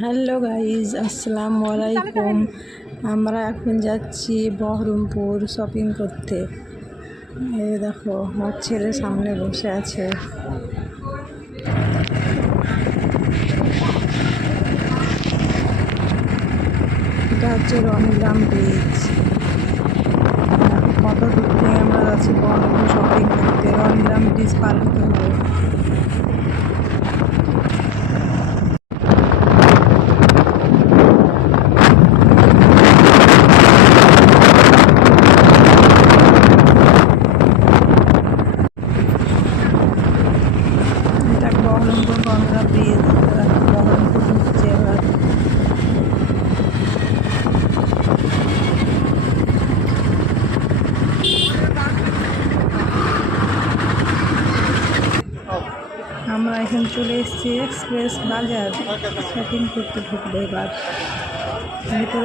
Hello guys, আসসালামু আলাইকুম। আমরা এখন যাচ্ছি বহরমপুর শপিং করতে। এই দেখো, আমার ছেলে সামনে বসে আছে। এটা হচ্ছে রনিলাম ব্রিজ। কত দূর থেকে আমরা যাচ্ছি বহরমপুর শপিং করতে। রনিলাম ব্রিজ পার হতে হবে। এটা বহরমপুর গঙ্গা ব্রিজ। বহরমপুর ঢুকছে এবার। আমরা এখন চলে এসেছি এক্সপ্রেস বাজার। শপিং করতে ঢুকবো এবার ভিতরে।